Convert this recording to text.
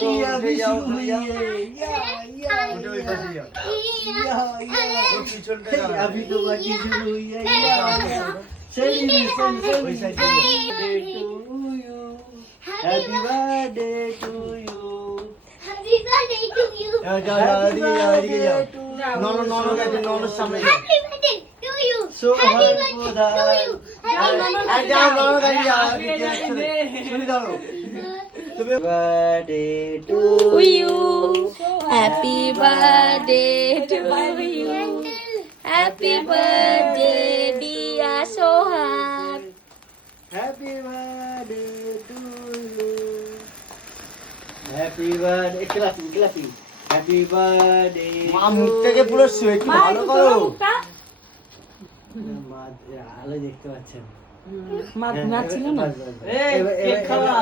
Party अभी शुरू हुई है अभी तो पार्टी शुरू हुई है happy birthday to you Happy birthday to you. जाओ नॉनो सामने Happy birthday to you. So Happy happy birthday for to you. जाओ नॉनो का सुन जाओ birthday to you. Happy birthday to you. Happy birthday, dear Sohan. Happy birthday to you happy birthday क्लासिंग happy birthday মা মুখটাকে পুরো সুইট ভালো করো মা আলো দেখতে পাচ্ছেন মা নাচছিল না এই কেক খাওয়া